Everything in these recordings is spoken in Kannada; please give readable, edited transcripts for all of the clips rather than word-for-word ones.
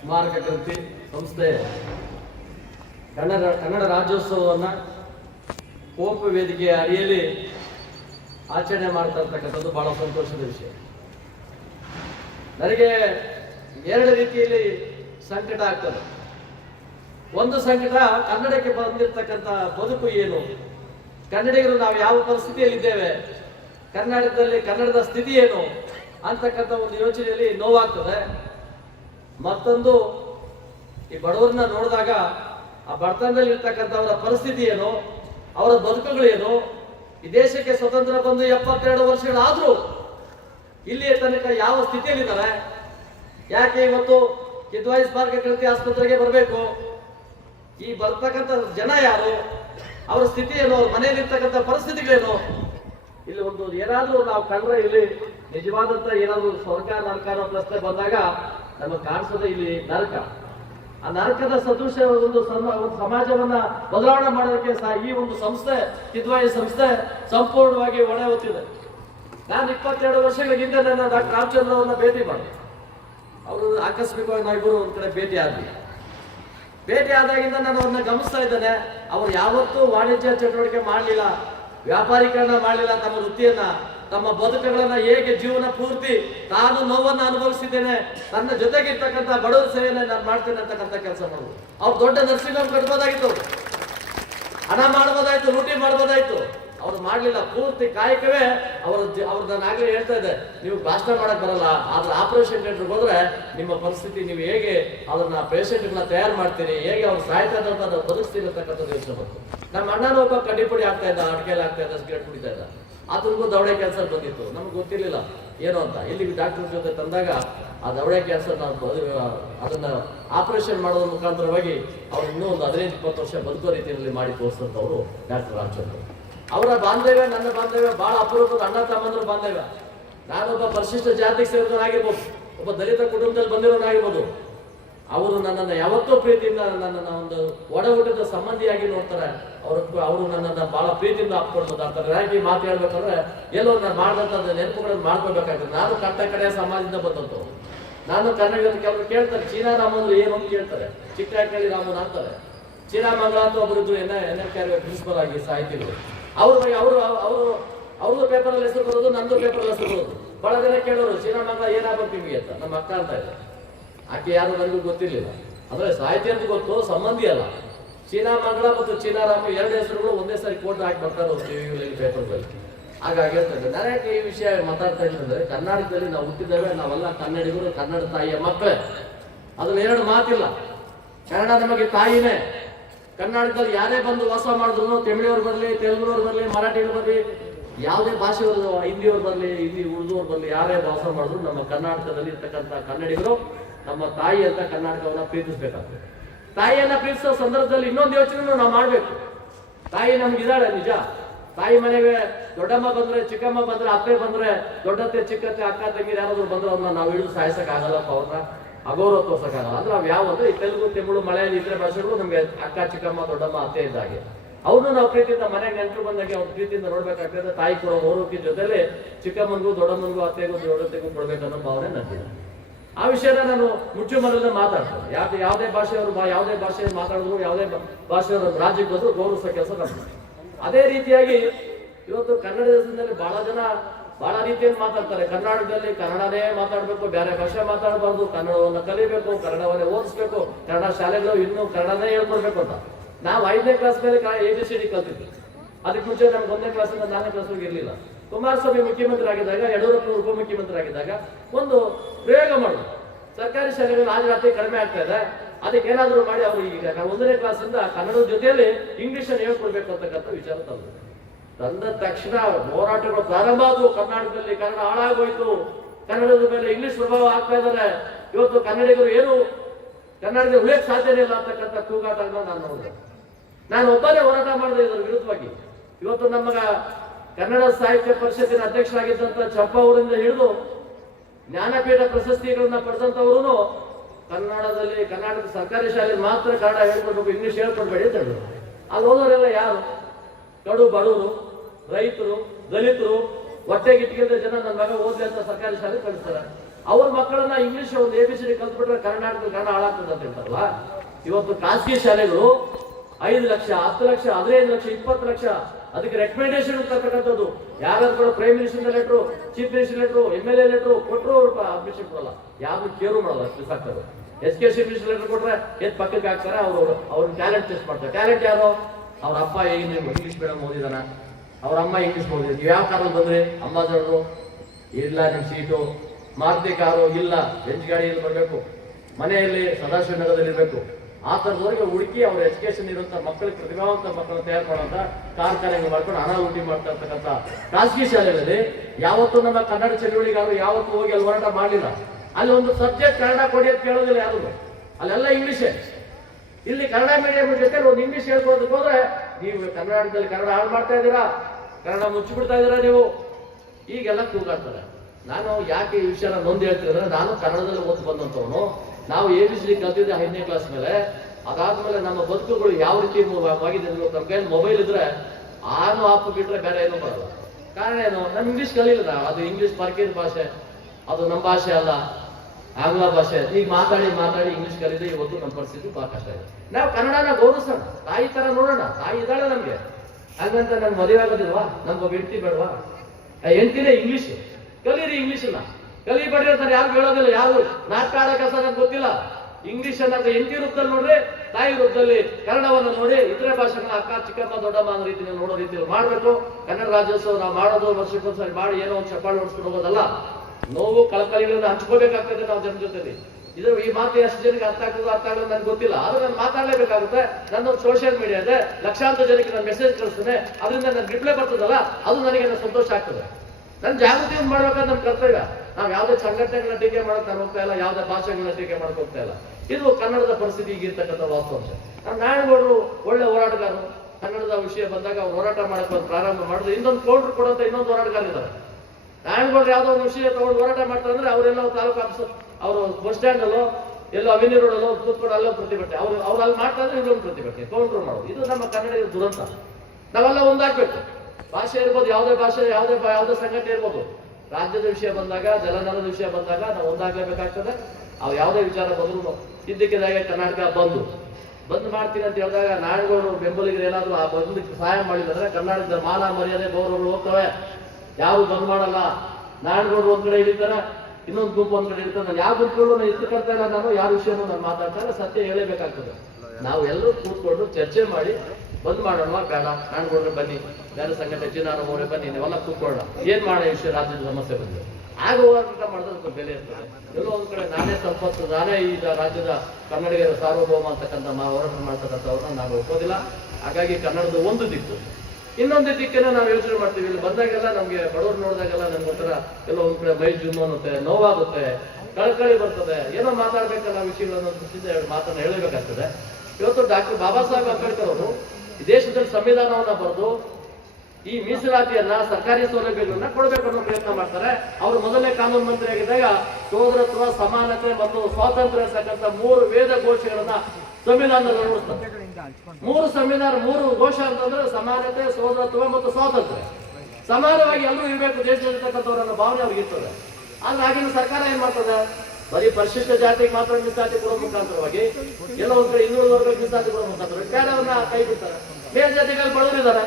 ಸ್ಮಾರಕ ಕೃತಿ ಸಂಸ್ಥೆ ಕನ್ನಡ ರಾಜ್ಯೋತ್ಸವವನ್ನು ಕೋಪ ವೇದಿಕೆಯ ಅಡಿಯಲ್ಲಿ ಆಚರಣೆ ಮಾಡ್ತಾ ಇರ್ತಕ್ಕಂಥದ್ದು ಬಹಳ ಸಂತೋಷದ ವಿಷಯ. ನನಗೆ ಎರಡು ರೀತಿಯಲ್ಲಿ ಸಂಕಟ ಆಗ್ತದೆ. ಒಂದು ಸಂಕಟ, ಕನ್ನಡಕ್ಕೆ ಬಂದಿರತಕ್ಕಂಥ ಬದುಕು ಏನು, ಕನ್ನಡಿಗರು ನಾವು ಯಾವ ಪರಿಸ್ಥಿತಿಯಲ್ಲಿದ್ದೇವೆ, ಕರ್ನಾಟಕದಲ್ಲಿ ಕನ್ನಡದ ಸ್ಥಿತಿ ಏನು ಅಂತಕ್ಕಂಥ ಒಂದು ಯೋಚನೆಯಲ್ಲಿ ನೋವಾಗ್ತದೆ. ಮತ್ತೊಂದು, ಈ ಬಡವರನ್ನ ನೋಡಿದಾಗ ಆ ಬಡತನದಲ್ಲಿ ಇರ್ತಕ್ಕಂಥವರ ಪರಿಸ್ಥಿತಿ ಏನು, ಅವರ ಬದುಕುಗಳೇನು, ಈ ದೇಶಕ್ಕೆ ಸ್ವತಂತ್ರ ಬಂದು 72 ವರ್ಷಗಳಾದ್ರೂ ಇಲ್ಲಿಯ ತನಕ ಯಾವ ಸ್ಥಿತಿಯಲ್ಲಿದ್ದಾರೆ, ಯಾಕೆ ಇವತ್ತು ಕಿದ್ವಾಯಿ ಸ್ಮಾರಕ ಕೃತಿ ಆಸ್ಪತ್ರೆಗೆ ಬರಬೇಕು, ಈ ಬರ್ತಕ್ಕಂಥ ಜನ ಯಾರು, ಅವರ ಸ್ಥಿತಿ ಏನು, ಅವ್ರ ಮನೆಯಲ್ಲಿರ್ತಕ್ಕಂಥ ಪರಿಸ್ಥಿತಿಗಳೇನು, ಇಲ್ಲಿ ಒಂದು ಏನಾದ್ರೂ ನಾವು ಕಂಡ್ರೆ ಇಲ್ಲಿ ನಿಜವಾದಂತ ಏನಾದ್ರು ಸ್ವರ್ಗ ನರಕ ಅನ್ನೋ ಪ್ರಶ್ನೆ ಬಂದಾಗ ನಮಗೆ ಕಾಣಿಸೋದು ಇಲ್ಲಿ ನರಕ. ಆ ನರಕದ ಸದೃಶ ಒಂದು ಸಮಾಜವನ್ನ ಬದಲಾವಣೆ ಮಾಡೋದಕ್ಕೆ ಸಹ ಈ ಒಂದು ಸಂಸ್ಥೆ, ಕಿದ್ವಾಯಿ ಸಂಸ್ಥೆ ಸಂಪೂರ್ಣವಾಗಿ ಹೊಣೆ ಹೊತ್ತಿದೆ. ನಾನು 22 ವರ್ಷಗಳ ಹಿಂದೆ ನನ್ನ ಡಾಕ್ಟರ್ ರಾಮಚಂದ್ರ ಅವ್ರನ್ನ ಭೇಟಿ ಮಾಡಿ, ಅವರು ಆಕಸ್ಮಿಕವಾಗಿ ನಾವಿಬ್ಬರು ಒಂದ್ ಕಡೆ ಭೇಟಿ ಆದಾಗಿಂದ ನಾನು ಅವ್ರನ್ನ ಗಮನಿಸ್ತಾ ಇದ್ದೇನೆ. ಅವರು ಯಾವತ್ತೂ ವಾಣಿಜ್ಯ ಚಟುವಟಿಕೆ ಮಾಡಲಿಲ್ಲ, ವ್ಯಾಪಾರೀಕರಣ ಮಾಡಲಿಲ್ಲ. ತಮ್ಮ ವೃತ್ತಿಯನ್ನ, ತಮ್ಮ ಬದುಕುಗಳನ್ನ ಹೇಗೆ ಜೀವನ ಪೂರ್ತಿ ತಾನು ನೋವನ್ನು ಅನುಭವಿಸಿದ್ದೇನೆ, ನನ್ನ ಜೊತೆಗಿರ್ತಕ್ಕಂಥ ಬಡವರ ಸೇವೆಯನ್ನು ನಾನು ಮಾಡ್ತೇನೆ ಅಂತಕ್ಕಂಥ ಕೆಲಸ ಮಾಡೋದು. ಅವ್ರು ದೊಡ್ಡ ನರ್ಸಿಂಗ್ ಹೋಮ್ ಕಟ್ಬೋದಾಗಿತ್ತು, ಹಣ ಮಾಡ್ಬೋದಾಯ್ತು, ಲೂಟಿ ಮಾಡ್ಬೋದಾಯ್ತು, ಅವ್ರು ಮಾಡ್ಲಿಲ್ಲ. ಪೂರ್ತಿ ಕಾಯಕವೇ ಅವ್ರು ನಾನು ಆಗ್ಲೇ ಹೇಳ್ತಾ ಇದ್ದೆ, ನೀವು ಭಾಷಣ ಮಾಡಕ್ ಬರಲ್ಲ, ಆದ್ರೆ ಆಪರೇಷನ್ ಥಿಯೇಟರ್ಗೆ ಹೋದ್ರೆ ನಿಮ್ಮ ಪರಿಸ್ಥಿತಿ, ನೀವು ಹೇಗೆ ಅದನ್ನ ಪೇಷಂಟ್ಗಳನ್ನ ತಯಾರು ಮಾಡ್ತೀರಿ, ಹೇಗೆ ಅವ್ರು ಸಾಯ್ತಾ ಇದ್ದಂತ ಅದನ್ನ ಬದುಕ್ತೀರಿ ಅಂತಕ್ಕಂಥದ್ದು ಯೋಚನೆ ಬಂತು. ನಮ್ಮ ಅಣ್ಣನ ಒಬ್ಬ ಕಡ್ಡಿಪುಡಿ ಆಗ್ತಾ ಇದ್ದ, ಅಡಿಕೆಲ್ಲ ಆಗ್ತಾ ಇದ್ದ, ಸಿಗರೇಟ್ ಕುಡಿತಾ ಇದ್ದ. ಆತನಿಗೂ ದವಡೆ ಕ್ಯಾನ್ಸರ್ ಬಂದಿತ್ತು, ನಮ್ಗೆ ಗೊತ್ತಿರ್ಲಿಲ್ಲ ಏನು ಅಂತ. ಇಲ್ಲಿಗೆ ಡಾಕ್ಟರ್ ಜೊತೆ ತಂದಾಗ ಆ ದವಡೆ ಕ್ಯಾನ್ಸರ್ ಅದನ್ನ ಆಪರೇಷನ್ ಮಾಡೋದ್ರ ಮುಖಾಂತರವಾಗಿ ಅವ್ರು ಇನ್ನೂ ಒಂದು 15-20 ವರ್ಷ ಬದುಕೋ ರೀತಿಯಲ್ಲಿ ಮಾಡಿ ತೋರಿಸಿದಂಥವ್ರು ಡಾಕ್ಟರ್ ರಾಮಚಂದ್ರ. ಅವರ ಬಾಂಧವ್ಯ, ನನ್ನ ಬಾಂಧವ್ಯ ಬಹಳ ಅಪರೂಪದ ಅಣ್ಣ ತಮ್ಮಂದ್ರ ಬಾಂಧವ್ಯ. ನಾನೊಬ್ಬ ಪರಿಶಿಷ್ಟ ಜಾತಿಗೆ ಸೇರಿದವನಾಗಿರ್ಬೋದು, ಒಬ್ಬ ದಲಿತ ಕುಟುಂಬದಲ್ಲಿ ಬಂದಿರೋನಾಗಿರ್ಬೋದು. ಅವರು ನನ್ನನ್ನು ಯಾವತ್ತೂ ಪ್ರೀತಿಯಿಂದ, ನನ್ನನ್ನು ಒಂದು ಒಡ ಊಟದ ಸಂಬಂಧಿಯಾಗಿ ನೋಡ್ತಾರೆ. ಅವರು ನನ್ನನ್ನು ಬಹಳ ಪ್ರೀತಿಯಿಂದ ಹಾಕ್ಕೊಂಡು ಮಾತಾಡ್ತಾರೆ. ಹಾಗೆ ಮಾತು ಹೇಳ್ಬೇಕಂದ್ರೆ ಎಲ್ಲೋ ನಾನು ಮಾಡಿದಂಥ ನೆನಪುಗಳನ್ನು ಮಾಡ್ಕೋಬೇಕಾಗ್ತದೆ. ನಾನು ಕಟ್ಟ ಕಡೆಯ ಸಮಾಜದಿಂದ ಬಂದಂಥವ್ರು. ನಾನು ಕನ್ನಡ ಕೆಲವರು ಕೇಳ್ತಾರೆ, ಚೀನಾ ರಾಮ ಅಂದ್ರೆ ಏನು ಅಂತ ಕೇಳ್ತಾರೆ. ಚಿಕ್ಕಹಳ್ಳಿ ರಾಮನ ಅಂತಾರೆ. ಚೀನಾ ಮಂಗಳ ಅಂತ ಒಬ್ಬರಿದ್ರು NFKR ಪ್ರಿನ್ಸಿಪಲ್ ಆಗಿ ಸಾಹಿತಿಗಳು. ಅವ್ರದ್ದು ಪೇಪರಲ್ಲಿ ಹೆಸರು ಬರೋದು, ನಂದು ಪೇಪರಲ್ಲಿ ಹೆಸರು ಬರೋದು. ಬಹಳ ಜನ ಕೇಳೋರು, ಚೀನಾ ಮಂಗಳ ಏನಾಗಬೇಕು ನಿಮಗೆ ಅಂತ. ನಮ್ಮ ಅಕ್ಕ ಅಂತ ಇದೆ, ಆಕೆ ಯಾರು ನನಗೂ ಗೊತ್ತಿರ್ಲಿಲ್ಲ. ಅಂದ್ರೆ ಸಾಹಿತ್ಯ ಅಂತ ಗೊತ್ತು, ಸಂಬಂಧಿ ಅಲ್ಲ. ಚೀನಾ ಮಂಗಳ ಮತ್ತು ಚೀನಾ ರಾಮ ಎರಡು ಹೆಸರುಗಳು ಒಂದೇ ಸಾರಿ ಕೋಟ್ ಹಾಕಿ ಬರ್ತಾರೆ ಟಿವಿಗಳಲ್ಲಿ, ಪೇಪರ್ಗಳಲ್ಲಿ. ಹಾಗಾಗಿ ಹೇಳ್ತಾರೆ. ನಾನು ಯಾಕೆ ಈ ವಿಷಯ ಮಾತಾಡ್ತಾ ಇದ್ದಂದ್ರೆ, ಕರ್ನಾಟಕದಲ್ಲಿ ನಾವು ಹುಟ್ಟಿದ್ದೇವೆ, ನಾವೆಲ್ಲ ಕನ್ನಡಿಗರು, ಕನ್ನಡ ತಾಯಿಯ ಮಕ್ಕಳೇ. ಅದ್ರಲ್ಲಿ ಎರಡು ಮಾತಿಲ್ಲ. ಕನ್ನಡ ನಮಗೆ ತಾಯಿನೇ. ಕರ್ನಾಟಕದಲ್ಲಿ ಯಾರೇ ಬಂದು ವಾಸ ಮಾಡಿದ್ರು, ತಮಿಳಿಯವ್ರು ಬರಲಿ, ತೆಲುಗುನವ್ರು ಬರಲಿ, ಮರಾಠಿಗಳು ಬರಲಿ, ಯಾವುದೇ ಭಾಷೆಯವರು, ಹಿಂದಿಯವ್ರು ಬರಲಿ, ಉರ್ದುವ್ರು ಬರಲಿ, ಯಾರೇ ವಾಸ ಮಾಡಿದ್ರು ನಮ್ಮ ಕರ್ನಾಟಕದಲ್ಲಿ ಇರ್ತಕ್ಕಂಥ ಕನ್ನಡಿಗರು ನಮ್ಮ ತಾಯಿ ಅಂತ ಕರ್ನಾಟಕವನ್ನ ಪ್ರೀತಿಸ್ಬೇಕಾಗ್ತದೆ. ತಾಯಿಯನ್ನ ಪ್ರೀತಿಸೋ ಸಂದರ್ಭದಲ್ಲಿ ಇನ್ನೊಂದು ಯೋಚನೆ ನಾವು ಮಾಡ್ಬೇಕು. ತಾಯಿ ನಮ್ಗಿದ್ದಾಳೆ ನಿಜ. ತಾಯಿ ಮನೆಗೆ ದೊಡ್ಡಮ್ಮ ಬಂದ್ರೆ, ಚಿಕ್ಕಮ್ಮ ಬಂದ್ರೆ, ಅತ್ತೆ ಬಂದ್ರೆ, ದೊಡ್ಡತ್ತೆ, ಚಿಕ್ಕತ್ತೆ, ಅಕ್ಕ, ತಂಗಿರು ಯಾರಾದ್ರೂ ಬಂದ್ರೆ ಅವ್ರನ್ನ ನಾವು ಹಿಡಿದು ಸಾಯಿಸಕ್ ಆಗಲ್ಲಪ್ಪ, ಅವ್ರನ್ನ ಅಗೌರವ ತೋರ್ಸಕ್ಕಾಗಲ್ಲ. ಅಂದ್ರೆ ಅವ್ ಯಾವ ಅಂದ್ರೆ ಈ ತೆಲುಗು, ತಮಿಳು, ಮಲಯಾಳಿ ಇತರೆ ಭಾಷೆಗಳು ನಮ್ಗೆ ಅಕ್ಕ, ಚಿಕ್ಕಮ್ಮ, ದೊಡ್ಡಮ್ಮ, ಅತ್ತೆ ಇದ್ದಾಗೆ. ಅವ್ರನ್ನು ನಾವು ಪ್ರೀತಿಯಿಂದ ಮನೆಗೆ ನೆಂಟರು ಬಂದಾಗೆ ಅವ್ರ ಪ್ರೀತಿಯಿಂದ ನೋಡ್ಬೇಕಾಗ್ತದೆ. ತಾಯಿ ಕೊಡೋ ಗೌರವಕ್ಕೆ ಜೊತೆಲಿ ಚಿಕ್ಕಮ್ಮನಿಗೂ, ದೊಡ್ಡಮ್ಮನಿಗೂ, ಅತ್ತೆಗೂ, ದೊಡ್ಡತೆಗೂ ಕೊಡ್ಬೇಕನ್ನೋ ಭಾವನೆ ನನಗಿದೆ. ಆ ವಿಷಯನ ನಾನು ಮುಚ್ಚು ಮನೆಯಲ್ಲ ಮಾತಾಡ್ತೇನೆ. ಯಾವುದೇ ಭಾಷೆಯವರು ಯಾವುದೇ ಭಾಷೆಯನ್ನು ಮಾತಾಡಿದ್ರು, ಯಾವುದೇ ಭಾಷೆಯವರು ರಾಜ್ಯಕ್ಕೆ ಬಂದ್ರು ಗೌರವಿಸೋ ಕೆಲಸ ಮಾಡ್ತಾರೆ. ಅದೇ ರೀತಿಯಾಗಿ ಇವತ್ತು ಕನ್ನಡ ದೇಶದಲ್ಲಿ ಬಹಳ ಜನ ಬಹಳ ರೀತಿಯಲ್ಲಿ ಮಾತಾಡ್ತಾರೆ. ಕರ್ನಾಟಕದಲ್ಲಿ ಕನ್ನಡನೇ ಮಾತಾಡ್ಬೇಕು, ಬೇರೆ ಭಾಷೆ ಮಾತಾಡಬಾರ್ದು, ಕನ್ನಡವನ್ನು ಕಲಿಬೇಕು, ಕನ್ನಡವನ್ನೇ ಓದಿಸ್ಬೇಕು, ಕನ್ನಡ ಶಾಲೆಗಳು ಇನ್ನೂ ಕನ್ನಡನೇ ಹೇಳ್ಕೊಡ್ಬೇಕು ಅಂತ. ನಾವು 5ನೇ ಕ್ಲಾಸ್ ಮೇಲೆ ABCD ಕಲ್ತಿದ್ವಿ. ಅದಕ್ಕೆ ಮುಂಚೆ ನಮ್ಗೆ 1ನೇ ಕ್ಲಾಸಿಂದ 4ನೇ ಕ್ಲಾಸ್ವರೆಗೆ ಇರಲಿಲ್ಲ. ಕುಮಾರಸ್ವಾಮಿ ಮುಖ್ಯಮಂತ್ರಿ ಆಗಿದ್ದಾಗ, ಯಡಿಯೂರಪ್ಪ ಉಪಮುಖ್ಯಮಂತ್ರಿ ಆಗಿದ್ದಾಗ ಒಂದು ಪ್ರಯೋಗ ಮಾಡುದು. ಸರ್ಕಾರಿ ಶಾಲೆಗಳು ಹಾಜರಾತಿ ಕಡಿಮೆ ಆಗ್ತಾ ಇದೆ, ಅದಕ್ಕೆ ಏನಾದರೂ ಮಾಡಿ ಅವರು ಈಗ 1ನೇ ಕ್ಲಾಸಿಂದ ಕನ್ನಡದ ಜೊತೆಯಲ್ಲಿ ಇಂಗ್ಲಿಷನ್ನು ಹೇಳ್ಕೊಡ್ಬೇಕು ಅಂತಕ್ಕಂಥ ವಿಚಾರ ತಂದ ತಕ್ಷಣ ಹೋರಾಟಗಳು ಪ್ರಾರಂಭ ಆದವು. ಕರ್ನಾಟಕದಲ್ಲಿ ಕನ್ನಡ ಹಾಳಾಗೋಯ್ತು, ಕನ್ನಡದ ಮೇಲೆ ಇಂಗ್ಲಿಷ್ ಪ್ರಭಾವ ಆಗ್ತಾ ಇದ್ದಾರೆ. ಇವತ್ತು ಕನ್ನಡಿಗರು ಏನು ಕನ್ನಡದಲ್ಲಿ ಉಳಿಯಕ್ಕೆ ಸಾಧ್ಯನೇ ಇಲ್ಲ ಅಂತಕ್ಕಂಥ ಕೂಗಾಟಗಳನ್ನ ನಾನು ನೋಡಿದೆ. ನಾನು ಒಬ್ಬನೇ ಹೋರಾಟ ಮಾಡಿದೆ ಇದರ ವಿರುದ್ಧವಾಗಿ. ಇವತ್ತು ನಮಗ ಕನ್ನಡ ಸಾಹಿತ್ಯ ಪರಿಷತ್ತಿನ ಅಧ್ಯಕ್ಷರಾಗಿದ್ದಂಥ ಚಂಪಾವೂರಿಂದ ಹಿಡಿದು ಜ್ಞಾನಪೀಠ ಪ್ರಶಸ್ತಿಗಳನ್ನ ಪಡೆದಂಥವ್ರು ಕನ್ನಡದಲ್ಲಿ, ಕರ್ನಾಟಕ ಸರ್ಕಾರಿ ಶಾಲೆಯಲ್ಲಿ ಮಾತ್ರ ಕನ್ನಡ ಹೇಳ್ಕೊಡ್ಬೇಕು, ಇಂಗ್ಲಿಷ್ ಹೇಳ್ಕೊಡ್ಬೇಡಿ ಅಂತ ಹೇಳಿದ್ರು. ಅಲ್ಲಿ ಹೋದವರೆಲ್ಲ ಯಾರು? ಕಡು ಬಡವರು, ರೈತರು, ದಲಿತರು, ಹೊಟ್ಟೆಗಿಟ್ಟಿಗೆ ಜನ ನನ್ನ ಮಗ ಓದ್ಲಿ ಅಂತ ಸರ್ಕಾರಿ ಶಾಲೆ ಕಳಿಸ್ತಾರೆ. ಅವ್ರ ಮಕ್ಕಳನ್ನ ಇಂಗ್ಲಿಷ್ ಒಂದು ABCD ಕಲ್ತ್ಬಿಟ್ರೆ ಕರ್ನಾಟಕದ ಕನ್ನಡ ಹಾಳಾಗ್ತದೆ ಅಂತ ಹೇಳ್ತಾರಲ್ಲ. ಇವತ್ತು ಖಾಸಗಿ ಶಾಲೆಗಳು 5 ಲಕ್ಷ 10 ಲಕ್ಷ 15 ಲಕ್ಷ 20 ಲಕ್ಷ ಅದಕ್ಕೆ ರೆಕಮೆಂಡೇಶನ್ ಇರ್ತಕ್ಕಂಥದ್ದು. ಯಾರಾದ್ರೂ ಕೂಡ prime minister letter, chief minister letter, MLA letter ಕೊಟ್ಟರು ಅವ್ರು ಅಡ್ಮಿಷನ್ ಕೊಡಲ್ಲ, ಯಾರು ಕೇರು ಮಾಡಲ್ಲ, ಅಷ್ಟು ಸಾಕ್ತಾರೆ. ಎಜುಕೇಶನ್ ಮಿನಿಸ್ಟರ್ ಲೆಟರ್ ಕೊಟ್ರೆ ಪಕ್ಕಕ್ಕೆ ಹಾಕ್ತಾರೆ, ಅವ್ರ ಟ್ಯಾಲೆಂಟ್ ಟೆಸ್ಟ್ ಮಾಡ್ತಾರೆ. ಟ್ಯಾಲೆಂಟ್ ಯಾರು? ಅವ್ರ ಅಪ್ಪ ಹೇಗೆ ಇಂಗ್ಲಿಷ್ ಮೀಡಿಯಂ ಓದಿದಾನ, ಅವ್ರ ಅಮ್ಮ ಇಂಗ್ಲಿಷ್ ಓದಿದ್ರು. ನೀವು ಯಾವ ಕಾರಲ್ಲಿ ಬಂದ್ರಿ? ಅಂಬಾಸಡರು ಇಲ್ಲ, ನಿಮ್ ಸೀಟು ಮಾರುತಿ ಕಾರು ಇಲ್ಲ, ಬೆಂಚ್ ಗಾಡಿಯಲ್ಲಿ ಬರಬೇಕು, ಮನೆಯಲ್ಲಿ ಸದಾಶಿವನಗರದಲ್ಲಿ ಇರಬೇಕು. ಆ ಥರದವರೆಗೆ ಹುಡುಕಿ ಅವ್ರ ಎಜುಕೇಶನ್ ಇರುವಂತ ಮಕ್ಕಳಿಗೆ, ಪ್ರತಿಭಾವಂತ ಮಕ್ಕಳನ್ನ ತಯಾರು ಮಾಡುವಂತ ಕಾರ್ಖಾನೆಗಳು ಮಾಡ್ಕೊಂಡು ಹಣ ಲೂಟಿ ಮಾಡ್ತಾ ಇರ್ತಕ್ಕಂಥ ಖಾಸಗಿ ಶಾಲೆಗಳಲ್ಲಿ ಯಾವತ್ತೂ ನಮ್ಮ ಕನ್ನಡ ಚಳುವಳಿಗಾರರು ಯಾವತ್ತೂ ಹೋಗಿ ಅಲ್ಲಿ ಹೋರಾಟ ಮಾಡಲಿಲ್ಲ. ಅಲ್ಲಿ ಒಂದು ಸಬ್ಜೆಕ್ಟ್ ಕನ್ನಡ ಕೊಡಿ ಅಂತ ಕೇಳೋದಿಲ್ಲ ಯಾರು, ಅಲ್ಲೆಲ್ಲ ಇಂಗ್ಲಿಷೇ. ಇಲ್ಲಿ ಕನ್ನಡ ಮೀಡಿಯಂ ಜೊತೆ ಒಂದು ಇಂಗ್ಲಿಷ್ ಹೇಳ್ಕೋದಕ್ಕೆ ಹೋದ್ರೆ ನೀವು ಕರ್ನಾಟಕದಲ್ಲಿ ಕನ್ನಡ ಹಾಳು ಮಾಡ್ತಾ ಇದ್ದೀರಾ, ಕನ್ನಡ ಮುಚ್ಚಿಬಿಡ್ತಾ ಇದ್ದೀರಾ ನೀವು, ಈಗೆಲ್ಲ ಕೂಗಾಡ್ತಾರೆ. ನಾನು ಯಾಕೆ ಈ ವಿಷಯನ ನೊಂದು ಹೇಳ್ತೀನಿ ಅಂದ್ರೆ, ನಾನು ಕನ್ನಡದಲ್ಲಿ ಓದ್ ಬಂದಂಥವನು. ನಾವು ABCD ಕಲ್ತಿದ್ದೆ 5ನೇ ಕ್ಲಾಸ್ ಮೇಲೆ. ಅದಾದ್ಮೇಲೆ ನಮ್ಮ ಬದುಕುಗಳು ಯಾವ ರೀತಿ ಆಗಿದೆ, ನಮ್ಮ ಕೈಯಲ್ಲಿ ಮೊಬೈಲ್ ಇದ್ರೆ ಆನು ಆಪ್ ಬಿಟ್ರೆ ಬೇರೆ ಏನೂ ಬರಲ್ಲ. ಕಾರಣ ಏನು? ನಾನು ಇಂಗ್ಲಿಷ್ ಕಲಿಲ್ಲ. ಅದು ಇಂಗ್ಲಿಷ್ ಪರ್ಕೇಜ್ ಭಾಷೆ, ಅದು ನಮ್ಮ ಭಾಷೆ ಅಲ್ಲ, ಆಂಗ್ಲ ಭಾಷೆ. ಈಗ ಮಾತಾಡಿ ಮಾತಾಡಿ ಇಂಗ್ಲಿಷ್ ಕಲಿದೆ ಇವತ್ತು ನಮ್ಮ ಪರಿಸ್ಥಿತಿ ಬಹಳ ಕಷ್ಟ ಇದೆ. ನಾವು ಕನ್ನಡನ ಗೌರವಿಸೋಣ, ತಾಯಿ ತರ ನೋಡೋಣ. ತಾಯಿ ಇದ್ದಾಳೆ ನಮ್ಗೆ, ಹಂಗಂತ ನಮ್ಗೆ ಮದುವೆ ಆಗೋದಿಲ್ವಾ? ನಮ್ಗೊಬ್ಬ ಹೆಂಡತಿ ಬೇಡವಾ? ಹೆಂಡತಿನೇ ಇಂಗ್ಲಿಷ್ ಕಲೀರಿ, ಇಂಗ್ಲಿಷನ್ನ ಕಲಿಬೇಡ್ರಿ ಅಂತಾರೆ. ಯಾರು ಹೇಳೋದಿಲ್ಲ, ಯಾರು ನಾಟಕ ಆಡೋ ನನಗೆ ಗೊತ್ತಿಲ್ಲ. ಇಂಗ್ಲಿಷ್ ಅನ್ನೋದು ಹೆಂಡತಿ ರೂಪದಲ್ಲಿ ನೋಡ್ರಿ, ತಾಯಿ ರೂಪದಲ್ಲಿ ಕನ್ನಡವನ್ನು ನೋಡಿ, ಇತರೆ ಭಾಷೆಗಳನ್ನ ಅಕ್ಕ ಚಿಕ್ಕಮ್ಮ ದೊಡ್ಡಮ್ಮ ಅನ್ನೋ ರೀತಿಯಲ್ಲಿ ನೋಡೋ ರೀತಿಯಲ್ಲಿ ಮಾಡ್ಬೇಕು. ಕನ್ನಡ ರಾಜ್ಯೋತ್ಸವ ನಾವು ಮಾಡೋದು ವರ್ಷಕ್ಕೊಂದ್ಸರಿ ಮಾಡಿ ಏನೋ ಒಂದು ಚಪ್ಪಾಳೆ ಹೊಡ್ಸ್ಕೊಂಡು ಹೋಗೋದಲ್ಲ. ನೋವು ಕಳಕಳಿಗಳನ್ನ ಹಂಚ್ಕೋಬೇಕಾಗ್ತದೆ ನಾವು ಜನ ಜೊತೆಲಿ. ಇದು ಈ ಮಾತು ಎಷ್ಟು ಜನಕ್ಕೆ ಅರ್ಥ ಆಗ್ತದೋ ಅರ್ಥ ಆಗೋದು ನನಗೆ ಗೊತ್ತಿಲ್ಲ, ಆದ್ರೆ ನಾನು ಮಾತಾಡಲೇಬೇಕಾಗುತ್ತೆ. ನನ್ನೊಂದು ಸೋಷಿಯಲ್ ಮೀಡಿಯಾ ಇದೆ, ಲಕ್ಷಾಂತರ ಜನಕ್ಕೆ ನಾನು ಮೆಸೇಜ್ ಕಳಿಸ್ತೇನೆ, ಅದರಿಂದ ನನ್ನ ರಿಪ್ಲೈ ಬರ್ತದಲ್ಲ, ಅದು ನನಗೆ ಸಂತೋಷ ಆಗ್ತದೆ. ನನ್ನ ಜಾಗೃತಿಯನ್ನು ಮಾಡ್ಬೇಕಾದ್ರೆ ನಮ್ಮ ಕರ್ತವ್ಯ. ನಾವು ಯಾವುದೇ ಸಂಘಟನೆಗಳನ್ನ ಟೀಕೆ ಮಾಡಕ್ ನಾನು ಹೋಗ್ತಾ ಇಲ್ಲ, ಯಾವುದೇ ಭಾಷೆಗಳನ್ನ ಟೀಕೆ ಮಾಡಕ್ ಹೋಗ್ತಾ ಇಲ್ಲ. ಇದು ಕನ್ನಡದ ಪರಿಸ್ಥಿತಿ ಈಗಿರ್ತಕ್ಕಂಥ ವಾಸ್ತವಾಂಶ. ನಮ್ಮ ನಾಯಕರು ಒಳ್ಳೆ ಹೋರಾಟಗಾರರು. ಕನ್ನಡದ ವಿಷಯ ಬಂದಾಗ ಅವ್ರು ಹೋರಾಟ ಮಾಡಕ್ ಪ್ರಾರಂಭ ಮಾಡಿದ್ರೆ ಇನ್ನೊಂದು ಕೌಂಟ್ರ್ ಕೊಡುವಂತ ಇನ್ನೊಂದು ಹೋರಾಟಗಾರ ಇದ್ದಾರೆ. ನಾಯಕರು ಯಾವುದೋ ಒಂದು ವಿಷಯ ತಗೊಂಡು ಹೋರಾಟ ಮಾಡ್ತಾರೆ ಅಂದ್ರೆ ಅವರೆಲ್ಲ ತಾಲೂಕು ಆಫೀಸರ್, ಅವರು ಬಸ್ ಸ್ಟ್ಯಾಂಡ್ ಅಲ್ಲೋ ಎಲ್ಲೋ ಅವೆನ್ಯೂ ರೋಡ್ ಅಲ್ಲೋ ಕೂತ್ಕೊಂಡು ಅಲ್ಲೋ ಪ್ರತಿಭಟನೆ, ಅವ್ರು ಅಲ್ಲಿ ಮಾಡ್ತಾ ಇದ್ರೆ ಇದೊಂದು ಪ್ರತಿಭಟನೆ ಕೌಂಟ್ರ್ ಮಾಡೋದು. ಇದು ನಮ್ಮ ಕನ್ನಡ ದುರಂತ. ನಾವೆಲ್ಲ ಒಂದಾಗ್ಬೇಕು. ಭಾಷೆ ಇರ್ಬೋದು, ಯಾವುದೇ ಭಾಷೆ, ಯಾವುದೇ ಸಂಘಟನೆ ಇರ್ಬೋದು. ರಾಜ್ಯದ ವಿಷಯ ಬಂದಾಗ, ಜಲನರದ ವಿಷಯ ಬಂದಾಗ ನಾವು ಒಂದಾಗಲೇಬೇಕಾಗ್ತದೆ. ಅವು ಯಾವುದೇ ವಿಚಾರ ಬಂದ್ರು ಇದ್ದಕ್ಕಿದ್ದಾಗೆ ಕರ್ನಾಟಕ ಬಂದ್ ಮಾಡ್ತೀನಿ ಅಂತ ಹೇಳಿದಾಗ ನಾಡುಗಳು ಬೆಂಬಲಿಗರು ಏನಾದ್ರು ಆ ಬಂದಕ್ಕೆ ಸಹಾಯ ಮಾಡಿದ್ರೆ ಕರ್ನಾಟಕದ ಮಾನ ಮರ್ಯಾದೆ ಗೌರವಗಳು ಹೋಗ್ತವೆ. ಯಾರು ಬಂದ್ ಮಾಡಲ್ಲ. ನಾಡುಗಳು ಒಂದ್ ಕಡೆ ಹಿಡಿತಾರೆ, ಇನ್ನೊಂದು ಗುಂಪು ಒಂದ್ ಕಡೆ ಹಿಡಿತಾರೆ. ನಾನು ಯಾವ ಗುಂಪುಗಳು ಇರ್ತಕ್ಕಂತ ಇಲ್ಲ, ನಾನು ಯಾರ ವಿಷಯನೂ ನಾನು ಮಾತಾಡ್ತಾ ಇಲ್ಲ. ಸತ್ಯ ಹೇಳಬೇಕಾಗ್ತದೆ. ನಾವು ಎಲ್ಲರೂ ಕೂತ್ಕೊಂಡು ಚರ್ಚೆ ಮಾಡಿ ಬಂದ್ ಮಾಡೋಣ, ಬೇಡ ನಾಡುಗಳು ಬನ್ನಿ, ಬೇರೆ ಸಂಘಟನೆ ಚಿನ್ನಾರವರೇ ಬನ್ನಿ, ನೀವೆಲ್ಲ ಕೂತ್ಕೊಳ್ಳೋಣ, ಏನ್ ಮಾಡೋ ವಿಷಯ ರಾಜ್ಯದ ಸಮಸ್ಯೆ ಬಂದಿದೆ. ಆಗ ಹೋರಾಟ ಮಾಡಿದ್ರೆ ಬೆಲೆ ಇರ್ತದೆ. ಎಲ್ಲೋ ಒಂದ್ ಕಡೆ ನಾನೇ ಸಂಪತ್ತು, ನಾನೇ ಈಗ ರಾಜ್ಯದ ಕನ್ನಡಿಗರ ಸಾರ್ವಭೌಮ ಅಂತಕ್ಕಂಥ ಹೋರಾಟ ಮಾಡ್ತಕ್ಕಂಥವ್ರನ್ನ ನಾನು ಒಪ್ಪೋದಿಲ್ಲ. ಹಾಗಾಗಿ ಕನ್ನಡದ ಒಂದು ದಿಕ್ಕು, ಇನ್ನೊಂದು ದಿಕ್ಕನ್ನ ನಾವು ಯೋಚನೆ ಮಾಡ್ತೀವಿ. ಇಲ್ಲಿ ಬಂದಾಗೆಲ್ಲ ನಮ್ಗೆ ಬಡವರು ನೋಡಿದಾಗೆಲ್ಲ ನಮ್ಗೆ ಒಂಥರ ಎಲ್ಲೋ ಒಂದ್ ಕಡೆ ಮೈ ಜುಮ್ ಅನ್ನುತ್ತೆ, ನೋವಾಗುತ್ತೆ, ಕಳಕಳಿ ಬರ್ತದೆ. ಏನೋ ಮಾತಾಡ್ಬೇಕಲ್ಲ ವಿಷಯಗಳನ್ನು ಮಾತನ್ನ ಹೇಳಬೇಕಾಗ್ತದೆ. ಇವತ್ತು ಡಾಕ್ಟರ್ ಬಾಬಾ ಸಾಹೇಬ್ ಅಂಬೇಡ್ಕರ್ ಅವರು ಈ ದೇಶದಲ್ಲಿ ಸಂವಿಧಾನವನ್ನ ಬರೆದು ಈ ಮೀಸಲಾತಿಯನ್ನ, ಸರ್ಕಾರಿ ಸೌಲಭ್ಯಗಳನ್ನ ಕೊಡಬೇಕು ಅನ್ನೋ ಪ್ರಯತ್ನ ಮಾಡ್ತಾರೆ. ಅವರು ಮೊದಲನೇ ಕಾನೂನು ಮಂತ್ರಿ ಆಗಿದ್ದಾಗ ಸೋದರತ್ವ, ಸಮಾನತೆ ಮತ್ತು ಸ್ವಾತಂತ್ರ್ಯ ಇರ್ತಕ್ಕಂಥ 3 ವೇದ ಘೋಷಗಳನ್ನ ಸಂವಿಧಾನದಲ್ಲಿ ನೋಡ್ತಾರೆ. 3 ಘೋಷ ಅಂತಂದ್ರೆ ಸಮಾನತೆ, ಸೋದರತ್ವ ಮತ್ತು ಸ್ವಾತಂತ್ರ್ಯ. ಸಮಾನವಾಗಿ ಎಲ್ಲರೂ ಇರಬೇಕು ದೇಶದಲ್ಲಿರ್ತಕ್ಕಂಥವ್ರನ್ನ ಭಾವನೆ ಅವ್ರಿಗೆ ಇರ್ತದೆ. ಆದ್ರೆ ಆಗಿನ ಸರ್ಕಾರ ಏನ್ ಮಾಡ್ತದೆ? ಬರೀ ಪರಿಶಿಷ್ಟ ಜಾತಿಗೆ ಮಾತ್ರ ಮೀಸಲಾತಿ ಕೊಡೋ ಮುಖಾಂತರವಾಗಿ ಎಲ್ಲ ಒಂದ್ ಕಡೆ 200 ವರ್ಗಕ್ಕೆ ಮೀಸಲಾತಿ ಕೊಡೋ ಮುಖಾಂತರ ಬೇರೆಯವ್ರನ್ನ ಕೈ ಬಿಡ್ತಾರೆ. ಬೇರೆ ಜಾತಿಗಳು ಬಡವರಿದ್ದಾರೆ,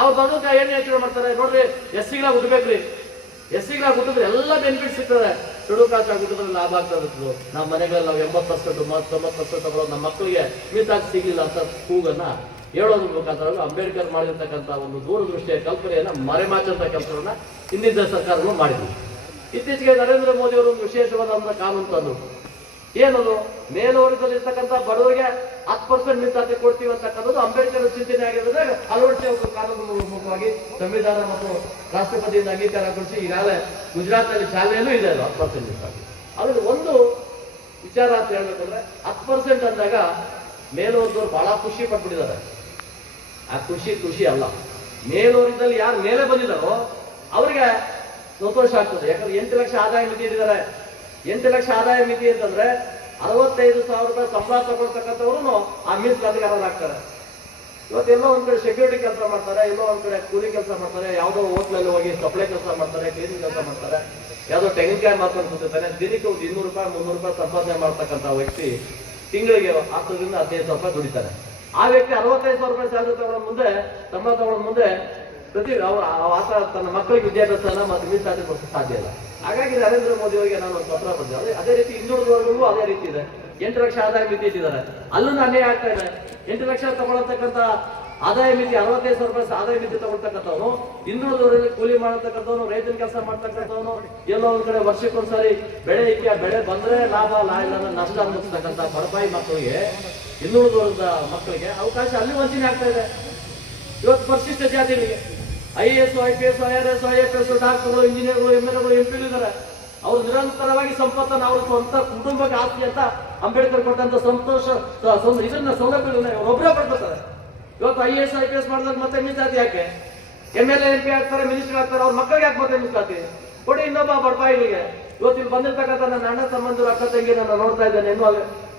ಅವ್ರು ಬಡವಕ ಏನ್ ಯೋಚನೆ ಮಾಡ್ತಾರೆ? ನೋಡ್ರಿ, SC-ಗಳಾಗಿ ಹುಟ್ಟಬೇಕ್ರಿ, SC-ಗಳಾಗಿ ಹುಟ್ಟಿದ್ರೆ ಎಲ್ಲ ಬೆನಿಫಿಟ್ ಸಿಗ್ತದೆ. ಶೆಡ್ಯೂಲ್ ಕಾಸ್ಟ್ ಆಗಿ ಹುಟ್ಟಿದ್ರೆ ಲಾಭ ಆಗ್ತಾ ಇತ್ತು. ನಮ್ಮ ಮನೆಗಳಲ್ಲಿ ನಾವು 80%, 90% ಬರೋ ನಮ್ಮ ಮಕ್ಕಳಿಗೆ ಮೀಸಲಾತಿ ಸಿಗಲಿಲ್ಲ ಅಂತ ಕೂಗನ್ನ ಹೇಳೋದ್ರ ಮುಖಾಂತರ ಅಂಬೇಡ್ಕರ್ ಮಾಡಿರ್ತಕ್ಕಂಥ ಒಂದು ದೂರದೃಷ್ಟಿಯ ಕಲ್ಪನೆಯನ್ನ ಮರೆಮಾಚಂತ ಕೆಲಸವನ್ನ ಹಿಂದಿನ ಸರ್ಕಾರಗಳು ಮಾಡಿದ್ವಿ. ಇತ್ತೀಚೆಗೆ ನರೇಂದ್ರ ಮೋದಿ ಅವರು ಒಂದು ವಿಶೇಷವಾದ ಕಾನೂನು ತಂದರು. ಏನದು? ಮೇಲ್ವರ್ಗದಲ್ಲಿ ಇರ್ತಕ್ಕಂಥ ಬಡವರಿಗೆ 10% ಮೀಸಲಾತಿ ಕೊಡ್ತೀವಿ ಅಂತಕ್ಕಂಥದ್ದು ಅಂಬೇಡ್ಕರ್ ಚಿಂತನೆ ಆಗಿರೋದಾಗ ಅಳವಡಿಕೆ ಕಾನೂನು ಮುಖವಾಗಿ ಸಂವಿಧಾನ ಮತ್ತು ರಾಷ್ಟ್ರಪತಿಯಿಂದ ಅಂಗೀಕಾರಗೊಳಿಸಿ ಈಗಾಗಲೇ ಗುಜರಾತ್ನಲ್ಲಿ ಶಾಲೆಯಲ್ಲೂ ಇದೆ ಅದು 10% ಮೀಸಲಾತಿ. ಅದ್ರಲ್ಲಿ ಒಂದು ವಿಚಾರ ಅಂತ ಹೇಳ್ಬೇಕಂದ್ರೆ 10% ಅಂದಾಗ ಮೇಲ್ವರ್ಗದವ್ರು ಬಹಳ ಖುಷಿ ಪಟ್ಬಿಟ್ಟಿದ್ದಾರೆ. ಆ ಖುಷಿ ಅಲ್ಲ. ಮೇಲ್ವರ್ಗದಲ್ಲಿ ಯಾರು ಮೇಲೆ ಬಂದಿದ್ದಾರೋ ಅವ್ರಿಗೆ ಸಂತೋಷ ಆಗ್ತದೆ. ಯಾಕಂದ್ರೆ 8 ಲಕ್ಷ ಆದಾಯ ಮಿತಿ ಇಟ್ಟಿದ್ದಾರೆ. 8 ಲಕ್ಷ ಆದಾಯ ಮಿತಿ ಅಂತಂದ್ರೆ 65,000 ರೂಪಾಯಿ ಸಂಬಳ ತಗೊಳ್ತಕ್ಕಂಥವ್ರು ಆ ಮೀಸಲಾತಿಗಾರರಾಗ್ತಾರೆ. ಇವತ್ತೆಲ್ಲೋ ಒಂದ್ ಕಡೆ ಸೆಕ್ಯೂರಿಟಿ ಕೆಲಸ ಮಾಡ್ತಾರೆ, ಎಲ್ಲೋ ಒಂದ್ ಕಡೆ ಕೂಲಿ ಕೆಲಸ ಮಾಡ್ತಾರೆ, ಯಾವುದೋ ಹೋಟ್ಲಲ್ಲಿ ಹೋಗಿ ಸಪ್ಲೈ ಕೆಲಸ ಮಾಡ್ತಾರೆ, ಕ್ಲೀನಿಂಗ್ ಕೆಲಸ ಮಾಡ್ತಾರೆ, ಯಾವುದೋ ತೆಂಗಿನಕಾಯಿ ಮಾರ್ಕೊಂಡು ಕೂತಿರ್ತಾನೆ. ದಿನಕ್ಕೆ ಒಂದು 200 ರೂಪಾಯಿ 300 ರೂಪಾಯಿ ಸಂಪಾದನೆ ಮಾಡ್ತಕ್ಕಂಥ ವ್ಯಕ್ತಿ ತಿಂಗಳಿಗೆ 10ರಿಂದ 15 ಸಾವಿರ ರೂಪಾಯಿ ದುಡಿತಾನೆ. ಆ ವ್ಯಕ್ತಿ 65,000 ರೂಪಾಯಿ ಸ್ಯಾಲರಿ ತಗೊಳ್ಳೋ ಮುಂದೆ, ಸಂಬಳ ತಗೊಳ್ಳೋ ಮುಂದೆ ಪ್ರತಿ ಆತ ತನ್ನ ಮಕ್ಕಳಿಗೆ ವಿದ್ಯಾಭ್ಯಾಸನ ಮತ್ತು ಮೀಸಲಾತಿ ಕೊಡೋಕೆ ಸಾಧ್ಯ ಇಲ್ಲ. ಹಾಗಾಗಿ ನರೇಂದ್ರ ಮೋದಿ ಅವರಿಗೆ ನಾನು ಒಂದು ಪತ್ರ ಬರೆದೆ. ಅದೇ ರೀತಿ ಹಿಂದುಳಿದವರಿಗೂ ಅದೇ ರೀತಿ ಇದೆ. 8 ಲಕ್ಷ ಆದಾಯ ಮಿತಿ ಇಟ್ಟಿದ್ದಾರೆ, ಅಲ್ಲೂ ಅನ್ಯಾಯ ಆಗ್ತಾ ಇದೆ. 8 ಲಕ್ಷ ತಗೊಳತಕ್ಕಂಥ ಆದಾಯ ಮಿತಿ, 65,000 ರೂಪಾಯಿ ಆದಾಯ ಮಿತಿ ತಗೊಳ್ತಕ್ಕಂಥವನು, ಹಿಂದುಳಿದವರಲ್ಲಿ ಕೂಲಿ ಮಾಡತಕ್ಕಂಥವನು, ರೈತನ ಕೆಲಸ ಮಾಡ್ತಕ್ಕಂಥವನು, ಎಲ್ಲೋ ಒಂದ್ ಕಡೆ ವರ್ಷಕ್ಕೊಂದ್ಸರಿ ಬೆಳೆ ಇಕ್ಕೆ ಬೆಳೆ ಬಂದ್ರೆ ಲಾಭ, ಇಲ್ಲ ನಷ್ಟ ಅನ್ಬಿಡ್ತಕ್ಕಂಥ ಬಡಪಾಯಿ ಮಕ್ಕಳಿಗೆ, ಹಿಂದುಳಿದವರದ ಮಕ್ಕಳಿಗೆ ಅವಕಾಶ ಅಲ್ಲಿ ವಂಚನೆ ಆಗ್ತಾ ಇದೆ. ಇವತ್ತು ಪರಿಶಿಷ್ಟ ಜಾತಿಗಳಿಗೆ IAS, IPS, IRS, IFS, ಡಾಕ್ಟರ್ಗಳು, ಇಂಜಿನಿಯರ್ಗಳು, MLAಗಳು, MP ಇದ್ದಾರೆ. ಅವರು ನಿರಂತರವಾಗಿ ಸಂಪತ್ತನ್ನು ಅವ್ರ ಸ್ವಂತ ಕುಟುಂಬಕ್ಕೆ ಆಸ್ತಿ ಅಂತ ಅಂಬೇಡ್ಕರ್ ಕೊಟ್ಟಂತ ಇದನ್ನ ಸೌಲಭ್ಯಗಳನ್ನ ಒಬ್ಬರೇ ಪಡ್ಕೊತಾರೆ. ಇವತ್ತು IAS, IPS ಮಾಡಿದಾಗ ಮತ್ತೆ ಮೀಸಲಾತಿ ಯಾಕೆ? MLA, MP ಆಗ್ತಾರೆ, ಮಿನಿಸ್ಟರ್ ಆಗ್ತಾರೆ, ಅವ್ರ ಮಕ್ಕಳಿಗೆ ಯಾಕೆ ಮತ್ತೆ ಮೀಸಲಾತಿ ಕೊಡಿ? ಇನ್ನೊಬ್ಬ ಬಡಪಾಯಿಗಳಿಗೆ ಇವತ್ತು ಇಲ್ಲಿ ಬಂದಿರ್ತಕ್ಕಂಥ ನನ್ನ ಅಣ್ಣ ತಮ್ಮಂದಿರು, ಅಕ್ಕ ತಂಗಿ ನಾನು ನೋಡ್ತಾ ಇದ್ದೇನೆ, ಇನ್ನೂ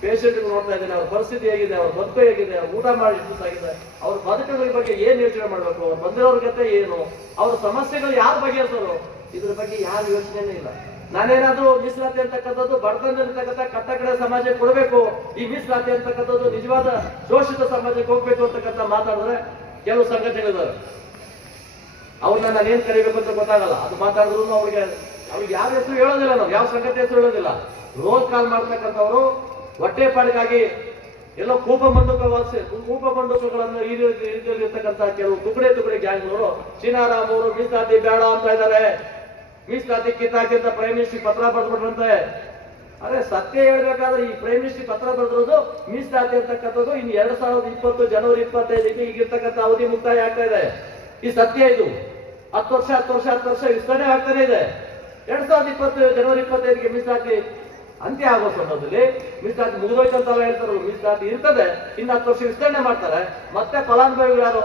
ಪೇಷಂಟ್ ನೋಡ್ತಾ ಇದ್ದೇನೆ. ಅವ್ರ ಪರಿಸ್ಥಿತಿ ಹೇಗಿದೆ, ಅವ್ರ ಬದುಕು ಹೇಗಿದೆ, ಊಟ ಮಾಡಿ ಆಗಿದೆ, ಅವ್ರ ಬದುಕುಗಳ ಬಗ್ಗೆ ಏನ್ ಯೋಚನೆ ಮಾಡ್ಬೇಕು, ಅವ್ರು ಬಂದಿರೋರ ಜೊತೆ ಏನು, ಅವ್ರ ಸಮಸ್ಯೆಗಳು ಯಾರು ಬಗೆಹರಿಸೋರು, ಇದ್ರ ಬಗ್ಗೆ ಯಾರು ಯೋಚನೆನೇ ಇಲ್ಲ. ನಾನೇನಾದ್ರೂ ಮೀಸಲಾತಿ ಅಂತಕ್ಕಂಥದ್ದು ಬಡತನದಲ್ಲಿರ್ತಕ್ಕಂಥ ಕಟ್ಟಕಡೆ ಸಮಾಜಕ್ಕೆ ಕೊಡಬೇಕು, ಈ ಮೀಸಲಾತಿ ಅಂತಕ್ಕಂಥದ್ದು ನಿಜವಾದ ಶೋಷಿತ ಸಮಾಜಕ್ಕೆ ಹೋಗ್ಬೇಕು ಅಂತಕ್ಕಂಥ ಮಾತಾಡಿದ್ರೆ ಕೆಲವು ಸಂಘಟನೆಗಳಿದ್ದಾರೆ. ಅವ್ರನ್ನ ನಾನು ಏನ್ ಕರಿಬೇಕು ಅಂತ ಗೊತ್ತಾಗಲ್ಲ. ಅದು ಮಾತಾಡಿದ್ರು ಅವ್ರಿಗೆ ಯಾವ ಹೆಸರು ಹೇಳೋದಿಲ್ಲ, ನಾವು ಯಾವ ಸಂಘಟನೆ ಹೆಸರು ಹೇಳೋದಿಲ್ಲ. ರೋಡ್ ಕಾಲ್ ಮಾಡ್ತಕ್ಕಂಥವ್ರು ಹೊಟ್ಟೆ ಪಾಡಿಗಾಗಿ ಎಲ್ಲೋ ಕೂಪ ಬಂದೂಕಗಳನ್ನು ಈ ರೀತಿಯಲ್ಲಿರ್ತಕ್ಕಂಥ ಕೆಲವು ತುಕಡೆ ಗ್ಯಾಂಗ್ನವರು, ಚೀನಾರಾಮ್ ಅವರು ಮೀಸಲಾತಿ ಬೇಡ ಅಂತ ಇದ್ದಾರೆ, ಮೀಸಲಾತಿ ಕಿತ್ತಾಕಿ ಅಂತ ಪ್ರೈಮ್ ಮಿನಿಸ್ಟರ್ ಪತ್ರ ಬರೆದ್ಬಿಟ್ರಂತೆ. ಅರೆ ಸತ್ಯ ಹೇಳ್ಬೇಕಾದ್ರೆ ಈ ಪ್ರೈಮ್ ಮಿನಿಸ್ಟರ್ ಪತ್ರ ಬರೆದಿರೋದು ಮೀಸಲಾತಿ ಅಂತಕ್ಕಂಥದ್ದು ಇನ್ನು 2020 ಜನವರಿ 25 ಈಗಿರ್ತಕ್ಕಂಥ ಅವಧಿ ಮುಕ್ತಾಯ ಆಗ್ತಾ ಇದೆ. ಈ ಸತ್ಯ ಇದು 10 ವರ್ಷ ವಿಸ್ತರಣೆ ಆಗ್ತಾನೆ ಇದೆ. 2020 ಜನವರಿ 25ಗೆ ಮೀಸಲಾತಿ ಅಂತ್ಯ ಆಗೋ ಸಂದರ್ಭದಲ್ಲಿ ಮೀಸಲಾತಿ ಮುಗಿದೋಯ್ತಂತಲ್ಲ ಹೇಳ್ತಾರೆ. ಮೀಸಲಾತಿ ಇರ್ತದೆ, ಇನ್ನು 10 ವರ್ಷ ವಿಸ್ತರಣೆ ಮಾಡ್ತಾರೆ. ಮತ್ತೆ ಫಲಾನುಭವಿಗಳು ಯಾರು?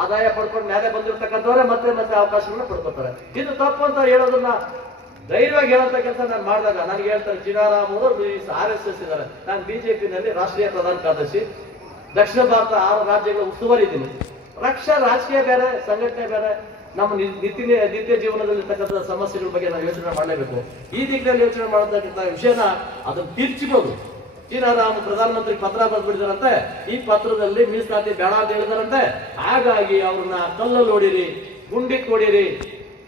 ಆದಾಯ ಪಡ್ಕೊಂಡು ಮೇಲೆ ಬಂದಿರ್ತಕ್ಕಂಥವ್ರೆ ಮತ್ತೆ ಅವಕಾಶಗಳನ್ನ ಪಡ್ಕೊತಾರೆ. ಇದು ತಪ್ಪು ಅಂತ ಹೇಳೋದನ್ನ ಧೈರ್ಯವಾಗಿ ಹೇಳೋಂಥ ಕೆಲಸ ನಾನು ಮಾಡಿದಾಗ ನನಗೆ ಹೇಳ್ತಾರೆ, ಚೀನಾರಾಮ್ ಅವರು RSS ಇದ್ದಾರೆ, ನಾನು BJP-ನಲ್ಲಿ ರಾಷ್ಟ್ರೀಯ ಪ್ರಧಾನ ಕಾರ್ಯದರ್ಶಿ, ದಕ್ಷಿಣ ಭಾರತ 6 ರಾಜ್ಯಗಳ ಉಸ್ತುವಾರಿ ಇದ್ದೀನಿ. ರಾಜಕೀಯ ಬೇರೆ, ಸಂಘಟನೆ ಬೇರೆ. ನಮ್ಮ ನಿತ್ಯ ಜೀವನದಲ್ಲಿ ಇರ್ತಕ್ಕಂಥ ಸಮಸ್ಯೆಗಳ ಬಗ್ಗೆ ನಾವು ಯೋಚನೆ ಮಾಡಲೇಬೇಕು. ಈ ದಿಕ್ಕಿನಲ್ಲಿ ಯೋಚನೆ ಮಾಡತಕ್ಕಂಥ ವಿಷಯನ ಅದನ್ನು ತೀರ್ಚಿಬೋದು. ಚೀನಾರಾಮ್ ಪ್ರಧಾನಮಂತ್ರಿ ಪತ್ರ ಬರೆದ್ಬಿಟ್ಟಿದಾರಂತೆ. ಈ ಪತ್ರದಲ್ಲಿ ಮೀಸಲಾತಿ ಬೇಡ ಅಂತ ಹೇಳಿದಾರಂತೆ. ಹಾಗಾಗಿ ಅವ್ರನ್ನ ಕಲ್ಲಲ್ಲಿ ಹೊಡೀರಿ, ಗುಂಡಿಕ್ ಹೊಡೀರಿ,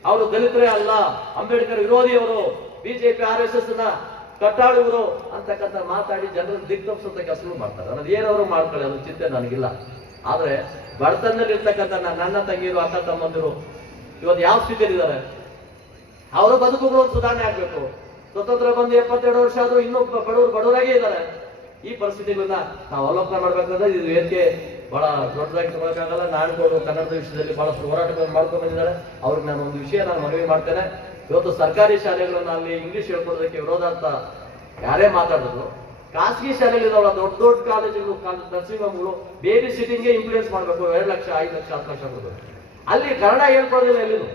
ಅವರು ದಲಿತರೇ ಅಲ್ಲ, ಅಂಬೇಡ್ಕರ್ ವಿರೋಧಿಯವರು, BJP RSS ನ ಕಟ್ಟಾಳುವರು ಅಂತಕ್ಕಂಥ ಮಾತಾಡಿ ಜನರನ್ನು ದಿಗ್ತಪ್ಪಿಸುವಂತ ಕೆಲಸ ಮಾಡ್ತಾರೆ. ಅನ್ನೋದು ಏನವರು ಮಾಡ್ಕೊಳ್ಳಿ, ಅದ್ರ ಚಿಂತೆ ನನಗಿಲ್ಲ. ಆದ್ರೆ ಬಡತನದಲ್ಲಿ ಇರ್ತಕ್ಕಂಥ ನನ್ನ ತಂಗಿರು, ಅಕ್ಕ ತಮ್ಮಂದಿರು ಇವತ್ತು ಯಾವ ಸ್ಥಿತಿಯಲ್ಲಿದ್ದಾರೆ? ಅವರ ಬದುಕುಗಳು ಸುಧಾರಣೆ ಆಗ್ಬೇಕು. ಸ್ವತಂತ್ರ ಬಂದು 72 ವರ್ಷ ಆದ್ರೂ ಇನ್ನೂ ಬಡವರಾಗೇ ಇದ್ದಾರೆ. ಈ ಪರಿಸ್ಥಿತಿಗಳನ್ನ ನಾವು ಅವಲೋಕನ ಮಾಡ್ಬೇಕಂದ್ರೆ ಇದು ವೇದಿಕೆ ಬಹಳ ದೊಡ್ಡದಾಗಿ ತಗೊಳಕ್ಕಾಗಲ್ಲ. ನಾಡುಗಳು ಕನ್ನಡದ ವಿಷಯದಲ್ಲಿ ಬಹಳಷ್ಟು ಹೋರಾಟಗಳನ್ನು ಮಾಡ್ಕೊಂಡು ಬಂದಿದ್ದಾರೆ. ಅವ್ರಿಗೆ ನಾನು ಒಂದು ವಿಷಯ ಮನವಿ ಮಾಡ್ತೇನೆ. ಇವತ್ತು ಸರ್ಕಾರಿ ಶಾಲೆಗಳನ್ನ ಅಲ್ಲಿ ಇಂಗ್ಲಿಷ್ ಹೇಳ್ಕೊಡೋದಕ್ಕೆ ವಿರೋಧ ಅಂತ ಯಾರೇ ಮಾತಾಡಿದ್ರು, ಖಾಸಗಿ ಶಾಲೆಗಳಿದಾವಲ್ಲ, ದೊಡ್ಡ ಕಾಲೇಜುಗಳು, ನರ್ಸಿಂಗ್ ಹೋಮ್ಗಳು ಬೇಬಿ ಸಿಟಿಂಗ್ಗೆ ಇನ್ಫ್ಲೂಯೆನ್ಸ್ ಮಾಡಬೇಕು. 2 ಲಕ್ಷ 5 ಲಕ್ಷ 10 ಲಕ್ಷ ಕೊಡಬೇಕು. ಅಲ್ಲಿ ಕನ್ನಡ ಹೇಳ್ಕೊಳ್ಳೋದಿಲ್ಲ. ಎಲ್ಲಿನೂ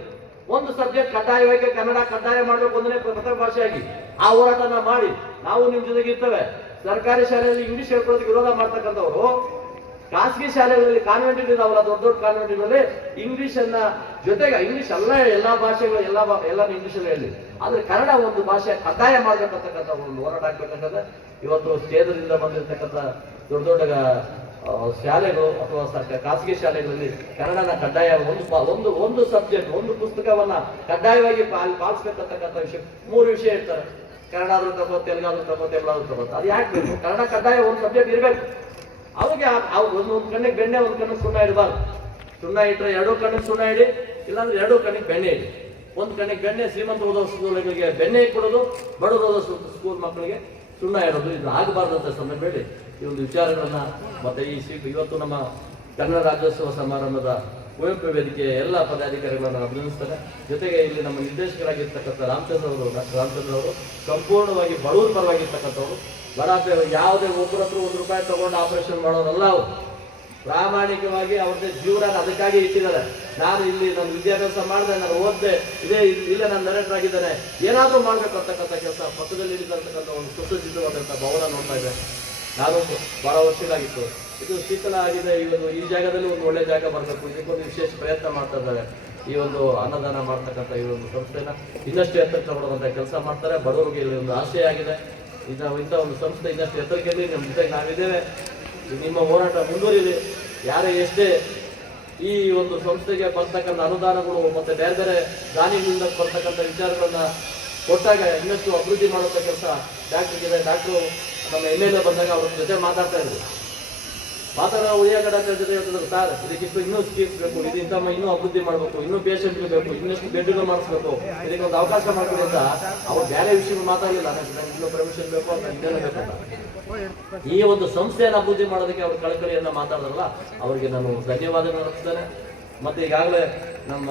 ಒಂದು ಸಬ್ಜೆಕ್ಟ್ ಕಡ್ಡಾಯವಾಗಿ ಕನ್ನಡ ಕಡ್ಡಾಯ ಮಾಡಬೇಕು ಅಂದ್ರೆ ಪ್ರಥಮ ಭಾಷೆಯಾಗಿ ಆ ಹೋರಾಟನ ಮಾಡಿ ನಾವು ನಿಮ್ ಜೊತೆಗೆ ಇರ್ತೇವೆ. ಸರ್ಕಾರಿ ಶಾಲೆಯಲ್ಲಿ ಇಂಗ್ಲಿಷ್ ಹೇಳ್ಕೊಳ್ಳೋದಕ್ಕೆ ವಿರೋಧ ಮಾಡ್ತಕ್ಕಂಥವ್ರು ಖಾಸಗಿ ಶಾಲೆಗಳಲ್ಲಿ ಕಾನ್ವೆಂಟ್ ಇದಾವಲ್ಲ, ದೊಡ್ಡ ಕಾನ್ವೆಂಟ್ಗಳಲ್ಲಿ ಇಂಗ್ಲಿಷ್ ಅನ್ನ ಜೊತೆಗೆ ಇಂಗ್ಲಿಷ್ ಎಲ್ಲಾ ಭಾಷೆಗಳು ಎಲ್ಲ ಇಂಗ್ಲಿಷ್ ಅಲ್ಲಿ ಹೇಳಿ, ಆದ್ರೆ ಕನ್ನಡ ಒಂದು ಭಾಷೆ ಕಡ್ಡಾಯ ಮಾಡ್ಬೇಕಂತಕ್ಕಂಥ ಒಂದು ಹೋರಾಟ ಆಗ್ಬೇಕಂತಂದ್ರೆ ಇವತ್ತು ಕೇಂದ್ರದಿಂದ ಬಂದಿರತಕ್ಕಂಥ ದೊಡ್ಡ ಶಾಲೆಗಳು ಅಥವಾ ಖಾಸಗಿ ಶಾಲೆಗಳಲ್ಲಿ ಕನ್ನಡನ ಕಡ್ಡಾಯ ಒಂದು ಸಬ್ಜೆಕ್ಟ್, ಒಂದು ಪುಸ್ತಕವನ್ನ ಕಡ್ಡಾಯವಾಗಿ ಪಾಲಿಸ್ಬೇಕಂತಕ್ಕಂಥ ವಿಷಯ 3 ವಿಷಯ ಇರ್ತಾರೆ. ಕನ್ನಡ ಆದ್ರೂ ತಗೋ, ತೆಲುಗಾದ್ರೂ ತಗೋ, ತಮಿಳಾದ್ರೂ ತಗೋ. ಅದು ಯಾಕೆ ಬೇಕು? ಕನ್ನಡ ಕಡ್ಡಾಯ ಒಂದು ಸಬ್ಜೆಕ್ಟ್ ಇರ್ಬೇಕು. ಅವ್ರಿಗೆ ಒಂದು ಕಣ್ಣಿಗೆ ಬೆಣ್ಣೆ, ಒಂದು ಕಣ್ಣಿಗೆ ಸುಣ್ಣ ಇಡಬಾರ್ದು. ಸುಣ್ಣ ಇಟ್ಟರೆ 2 ಕಣ್ಣಿಗೆ ಸುಣ್ಣ ಇಡಿ, ಇಲ್ಲಾಂದ್ರೆ 2 ಕಣ್ಣಿಗೆ ಬೆಣ್ಣೆ ಇಡಿ. ಒಂದು ಕಣ್ಣಿಗೆ ಬೆಣ್ಣೆ ಶ್ರೀಮಂತ ಓದೋ ಸ್ಕೂಲ್ಗಳಿಗೆ ಬೆಣ್ಣೆ ಇಟ್ಬಿಡೋದು, ಬಡವರು ಓದೋ ಸ್ಕೂಲ್ ಮಕ್ಕಳಿಗೆ ಸುಣ್ಣ ಇಡೋದು. ಇದು ಆಗಬಾರ್ದು ಅಂತ ಸಂದರ್ಭದಲ್ಲಿ ಈ ಒಂದು ವಿಚಾರಗಳನ್ನ ಮತ್ತೆ ಇವತ್ತು ನಮ್ಮ ಕನ್ನಡ ರಾಜ್ಯೋತ್ಸವ ಸಮಾರಂಭದ ಕುವೆಂಪು ವೇದಿಕೆಯ ಎಲ್ಲ ಪದಾಧಿಕಾರಿಗಳನ್ನು ಅಭಿನಂದಿಸ್ತಾರೆ. ಜೊತೆಗೆ ಇಲ್ಲಿ ನಮ್ಮ ನಿರ್ದೇಶಕರಾಗಿರ್ತಕ್ಕಂಥ ರಾಮಚಂದ್ರ ಅವರು ಸಂಪೂರ್ಣವಾಗಿ ಬಡವರ ಪರವಾಗಿರ್ತಕ್ಕಂಥವ್ರು. ಯಾವುದೇ ಒಬ್ಬರ ಹತ್ರ 1 ರೂಪಾಯಿ ತಗೊಂಡು ಆಪರೇಷನ್ ಮಾಡೋರಲ್ಲ. ಅವರು ಪ್ರಾಮಾಣಿಕವಾಗಿ ಅವ್ರದ್ದೇ ಜೀವನ ಅದಕ್ಕಾಗಿ ಇಟ್ಟಿದ್ದಾರೆ. ನಾನು ಇಲ್ಲಿ ನನ್ನ ವಿದ್ಯಾಭ್ಯಾಸ ಮಾಡಿದೆ, ನಾನು ಓದಿದೆ, ಇಲ್ಲೇ ನಾನು ನರೇಟರ್ ಆಗಿದ್ದೇನೆ, ಏನಾದರೂ ಮಾಡ್ಬೇಕು ಅಂತಕ್ಕಂಥ ಕೆಲಸ ಪಕ್ಕದಲ್ಲಿ ಇರ್ತಕ್ಕಂಥ ಒಂದು ಸುಸಜ್ಜಿತವಾದಂಥ ಭವನ ನೋಡ್ತಾ ಇದೆ. ನಾನು ಬಹಳ ವರ್ಷಗಳಾಗಿತ್ತು. ಇದು ಶೀತಲ ಆಗಿದೆ. ಈ ಜಾಗದಲ್ಲಿ ಒಂದು ಒಳ್ಳೆ ಜಾಗ ಬರಬೇಕು, ಇದಕ್ಕೊಂದು ವಿಶೇಷ ಪ್ರಯತ್ನ ಮಾಡ್ತಾ ಇದ್ದಾರೆ. ಈ ಒಂದು ಅನ್ನದಾನ ಮಾಡ್ತಕ್ಕಂಥ ಈ ಒಂದು ಸಂಸ್ಥೆನ ಇನ್ನಷ್ಟು ಎತ್ತರಕ್ಕೆ ತಗೊಳ್ಳೋದಂಥ ಕೆಲಸ ಮಾಡ್ತಾರೆ. ಬಡವರಿಗೆ ಇಲ್ಲಿ ಒಂದು ಆಶಯ ಆಗಿದೆ. ಇಂಥ ಒಂದು ಸಂಸ್ಥೆ ಇನ್ನಷ್ಟು ಎತ್ತರಕ್ಕೆ ನಮ್ಮ ಜೊತೆಗೆ ನಾವಿದ್ದೇವೆ. ನಿಮ್ಮ ಹೋರಾಟ ಮುಂದುವರಿಲಿ. ಯಾರೇ ಎಷ್ಟೇ ಈ ಒಂದು ಸಂಸ್ಥೆಗೆ ಬರ್ತಕ್ಕಂಥ ಅನುದಾನಗಳು ಮತ್ತು ಬೇರೆ ಬೇರೆ ದಾನಿಗಳಿಂದ ಬರ್ತಕ್ಕಂಥ ವಿಚಾರಗಳನ್ನ ಕೊಟ್ಟಾಗ ಇನ್ನಷ್ಟು ಅಭಿವೃದ್ಧಿ ಮಾಡುವಂಥ ಕೆಲಸ ಡಾಕ್ಟರ್ಗಿದೆ. ಡಾಕ್ಟ್ರು ನಮ್ಮ MLA ಬಂದಾಗ ಅವ್ರ ಜೊತೆ ಮಾತಾಡ್ತಾ ಇದ್ರು. ಉಳಿಯಾಗ ಡಾಕ್ಟರ್ ಜೊತೆ ಹೇಳ್ತಿದ್ರು, ಸರ್ ಇದಕ್ಕಿಷ್ಟು ಇನ್ನೂ ಸ್ಕೀಮ್ಸ್ ಬೇಕು, ಇದು ಇಂಥಮ್ಮ ಇನ್ನೂ ಅಭಿವೃದ್ಧಿ ಮಾಡಬೇಕು, ಇನ್ನೂ ಪೇಷಂಟ್ಗಳು ಬೇಕು, ಇನ್ನಷ್ಟು ಬೆಡ್ಗಳು ಮಾಡಿಸ್ಬೇಕು, ಇದಕ್ಕೊಂದು ಅವಕಾಶ ಮಾಡ್ಕೊಡಿ ಅಂತ ಅವ್ರು ಬೇರೆ ವಿಷಯಗಳು ಮಾತಾಡಲಿಲ್ಲ. ಇನ್ನೂ ಪರ್ಮಿಷನ್ ಬೇಕು ಅಂತ ಇನ್ನೇನು ಬೇಕಂತ ಈ ಒಂದು ಸಂಸ್ಥೆಯನ್ನು ಅಭಿವೃದ್ಧಿ ಮಾಡೋದಕ್ಕೆ ಅವ್ರ ಕಳಕಳಿಯನ್ನ ಮಾತಾಡಿದ್ರಲ್ಲ, ಅವರಿಗೆ ನಾನು ಧನ್ಯವಾದಗಳು ಅರ್ಪಿಸ್ತೇನೆ. ಮತ್ತೆ ಈಗಾಗಲೇ ನಮ್ಮ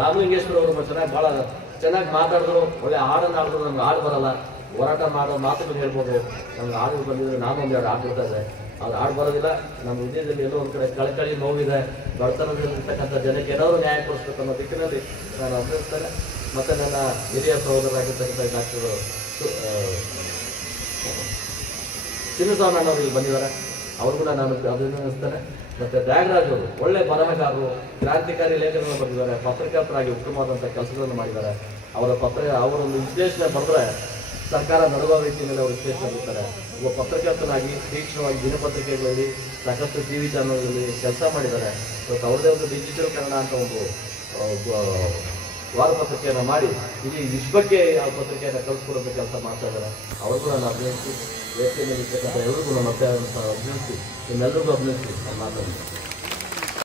ರಾಮಲಿಂಗೇಶ್ವರ ಅವರು ಭಾಳ ಚೆನ್ನಾಗಿ ಮಾತಾಡಿದ್ರು, ಒಳ್ಳೆ ಹಾಡನ್ನು ಆಡಿದ್ರು. ನಮ್ಗೆ ಹಾಡು ಬರಲ್ಲ, ಹೋರಾಟ ಮಾಡೋ ಮಾತುಗಳು ಹೇಳ್ಬೋದು. ನಮ್ಗೆ ಹಾಡು ಬಂದಿದ್ರೆ ನಾನು ಒಂದೆರಡು ಹಾಡು ಬಿಡ್ತಾ ಇದ್ದೆ, ಅದು ಹಾಡು ಬರೋದಿಲ್ಲ. ನಮ್ಮ ಹೃದಯದಲ್ಲಿ ಎಲ್ಲೋ ಒಂದು ಕಡೆ ಕಳಕಳಿ ನೋವಿದೆ. ಬಡತನದಲ್ಲಿರ್ತಕ್ಕಂಥ ಜನಕ್ಕೆ ಏನಾದರೂ ನ್ಯಾಯ ಕೊಡಿಸ್ಬೇಕು ಅನ್ನೋ ದಿಕ್ಕಿನಲ್ಲಿ ನಾನು ಅಭಿನಯಿಸ್ತೇನೆ. ಮತ್ತು ನನ್ನ ಹಿರಿಯ ಸಹೋದರರಾಗಿರ್ತಕ್ಕಂಥ ಡಾಕ್ಟರ್ ಚಿನ್ನಸ್ವಾಮಿ ಅವರು ಬಂದಿದ್ದಾರೆ, ಅವ್ರಿಗೂ ನಾನು ಅಭಿನಂದಿಸ್ತೇನೆ. ಮತ್ತು ತ್ಯಾಗರಾಜ್ ಅವರು ಒಳ್ಳೆ ಬರಹಗಾರರು, ಕ್ರಾಂತಿಕಾರಿ ಲೇಖನವನ್ನು ಬರೆದಿದ್ದಾರೆ, ಪತ್ರಕರ್ತರಾಗಿ ಉತ್ತಮವಾದಂಥ ಕೆಲಸಗಳನ್ನು ಮಾಡಿದ್ದಾರೆ. ಅವರೊಂದು ವಿಶ್ಲೇಷಣೆ ಬರೆದ್ರೆ ಸರ್ಕಾರ ನಡುವ ರೀತಿಯಲ್ಲಿ ಅವರು ವಿಶ್ಲೇಷಣೆ ಬಿಡ್ತಾರೆ. ಒಬ್ಬ ಪತ್ರಕರ್ತನಾಗಿ ತೀಕ್ಷ್ಣವಾಗಿ ದಿನಪತ್ರಿಕೆಗಳಲ್ಲಿ ಸಾಕಷ್ಟು TV ಚಾನಲ್ಗಳಲ್ಲಿ ಕೆಲಸ ಮಾಡಿದ್ದಾರೆ. ಇವತ್ತು ಅವ್ರದೇ ಒಂದು ಡಿಜಿಟಲ್ ಕನ್ನಡ ಅಂತ ಒಂದು ವಾರಪತ್ರಿಕೆಯನ್ನು ಮಾಡಿ ಇಡೀ ವಿಶ್ವಕ್ಕೆ ಆ ಪತ್ರಿಕೆಯನ್ನು ಕಳಿಸ್ಕೊಡೋದು ಕೆಲಸ ಮಾಡ್ತಾ ಇದ್ದಾರೆ. ಅವ್ರಿಗೂ ನಾನು ಅಭಿನಯಿಸಿ, ವೇದಿಕೆ ಮೇಲೆ ಇರ್ತಕ್ಕಂಥ ಎಲ್ಲರಿಗೂ ನಾನು ಮತ್ತೆ ಅಭಿನಯಿಸಿ, ನಿಮ್ಮೆಲ್ಲರಿಗೂ ಅಭಿನಯಿಸಿ ನಾನು ಮಾತಾಡ್ತೀನಿ.